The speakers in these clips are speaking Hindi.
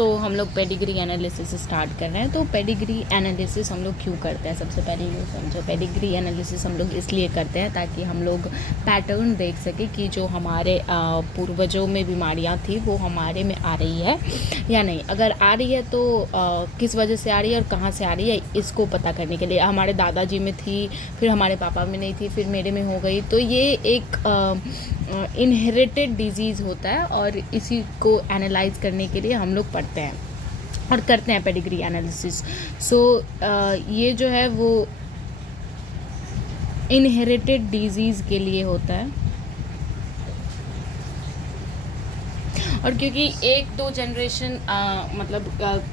तो हम लोग पेडिग्री एनालिसिस स्टार्ट कर रहे हैं। तो पेडिग्री एनालिसिस हम लोग क्यों करते हैं, सबसे पहले ये समझो। पेडिग्री एनालिसिस हम लोग इसलिए करते हैं ताकि हम लोग पैटर्न देख सकें कि जो हमारे पूर्वजों में बीमारियां थी वो हमारे में आ रही है या नहीं। अगर आ रही है तो किस वजह से आ रही है और कहाँ से आ रही है, इसको पता करने के लिए। हमारे दादाजी में थी, फिर हमारे पापा में नहीं थी, फिर मेरे में हो गई, तो ये एक इनहेरिटेड डिजीज़ होता है और इसी को एनालाइज करने के लिए हम लोग पढ़ते हैं और करते हैं पेडिग्री एनालिसिस। सो ये जो है वो इनहेरिटेड डिजीज़ के लिए होता है। और क्योंकि एक दो जनरेशन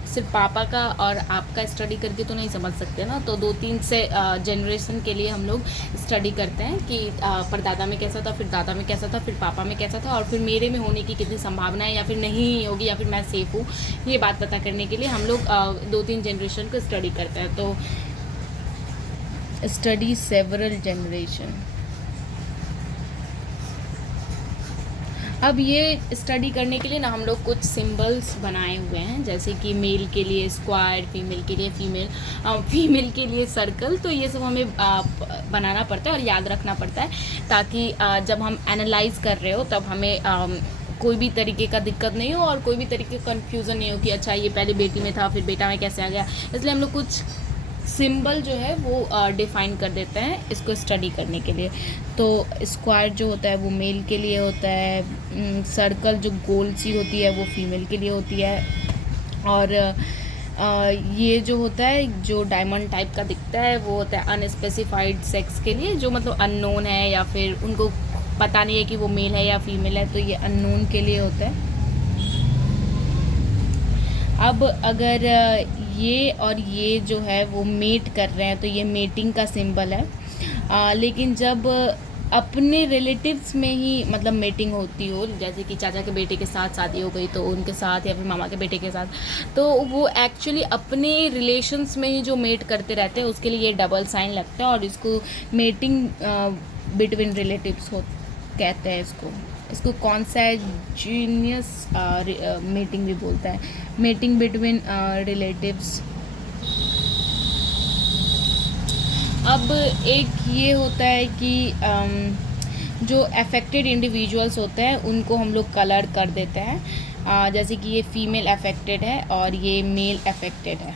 सिर्फ पापा का और आपका स्टडी करके तो नहीं समझ सकते ना, तो 2-3 से जनरेशन के लिए हम लोग स्टडी करते हैं कि परदादा में कैसा था, फिर दादा में कैसा था, फिर पापा में कैसा था, और फिर मेरे में होने की कितनी संभावना है या फिर नहीं होगी या फिर मैं सेफ हूँ, ये बात पता करने के लिए हम लोग 2-3 जनरेशन को स्टडी करते हैं। तो स्टडी सेवरल जनरेशन। अब ये स्टडी करने के लिए ना हम लोग कुछ सिंबल्स बनाए हुए हैं, जैसे कि मेल के लिए स्क्वायर, फीमेल के लिए फीमेल के लिए सर्कल। तो ये सब हमें बनाना पड़ता है और याद रखना पड़ता है ताकि जब हम एनालाइज कर रहे हो तब हमें कोई भी तरीके का दिक्कत नहीं हो और कोई भी तरीके का कन्फ्यूज़न नहीं हो कि अच्छा ये पहले बेटी में था फिर बेटा में कैसे आ गया। इसलिए हम लोग कुछ सिंबल जो है वो डिफ़ाइन कर देते हैं इसको स्टडी करने के लिए। तो स्क्वायर जो होता है वो मेल के लिए होता है, सर्कल जो गोल सी होती है वो फीमेल के लिए होती है, और ये जो होता है जो डायमंड टाइप का दिखता है वो होता है अनस्पेसिफाइड सेक्स के लिए, जो मतलब अननोन है या फिर उनको पता नहीं है कि वो मेल है या फीमेल है, तो ये अननोन के लिए होता है। अब अगर ये और ये जो है वो मेट कर रहे हैं तो ये मेटिंग का सिंबल है। लेकिन जब अपने रिलेटिव्स में ही मतलब मेटिंग होती हो, जैसे कि चाचा के बेटे के साथ शादी हो गई तो उनके साथ, या फिर मामा के बेटे के साथ, तो वो एक्चुअली अपने रिलेशंस में ही जो मेट करते रहते हैं उसके लिए ये डबल साइन लगता है और इसको मेटिंग बिटवीन रिलेटिव्स हो कहते हैं। इसको कॉन्सैंग्यूनियस मेटिंग भी बोलता है, मेटिंग बिटवीन रिलेटिव्स। अब एक ये होता है कि जो अफेक्टेड इंडिविजुअल्स होते हैं उनको हम लोग कलर कर देते हैं, जैसे कि ये फीमेल अफेक्टेड है और ये मेल अफेक्टेड है।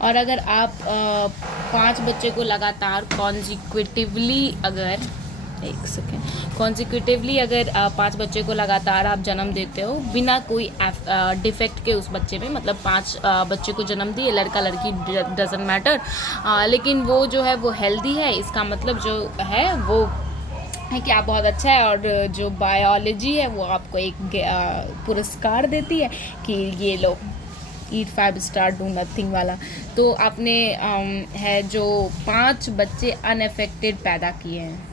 और अगर आप 5 बच्चे को लगातार कॉन्जिक्यूटिवली अगर 5 बच्चे को लगातार आप जन्म देते हो बिना कोई डिफेक्ट के उस बच्चे में, मतलब 5 बच्चे को जन्म दिए, लड़का लड़की डजंट मैटर, लेकिन वो जो है वो हेल्दी है, इसका मतलब जो है वो है कि आप बहुत अच्छा है। और जो बायोलॉजी है वो आपको एक पुरस्कार देती है कि ये लो ईट 5 स्टार डू नथिंग वाला। तो आपने है जो 5 बच्चे अनअफेक्टेड पैदा किए हैं,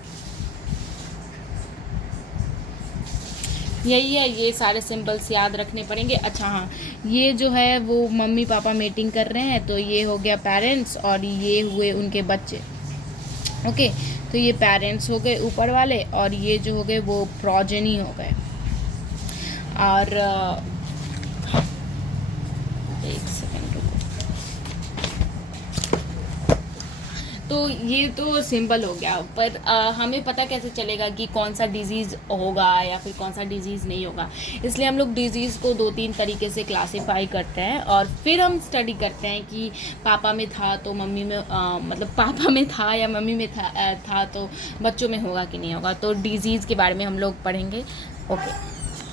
यही है। ये सारे सिंबल्स याद रखने पड़ेंगे। अच्छा हाँ, ये जो है वो मम्मी पापा मीटिंग कर रहे हैं, तो ये हो गया पेरेंट्स और ये हुए उनके बच्चे। ओके, तो ये पेरेंट्स हो गए ऊपर वाले और ये जो हो गए वो प्रोजेनी हो गए। और एक सेकेंड रुको। तो ये तो सिंबल हो गया, पर हमें पता कैसे चलेगा कि कौन सा डिज़ीज़ होगा या फिर कौन सा डिज़ीज़ नहीं होगा। इसलिए हम लोग डिज़ीज़ को 2-3 तरीके से क्लासिफाई करते हैं और फिर हम स्टडी करते हैं कि पापा में था तो मम्मी में मतलब पापा में था या मम्मी में था तो बच्चों में होगा कि नहीं होगा। तो डिज़ीज़ के बारे में हम लोग पढ़ेंगे। ओके।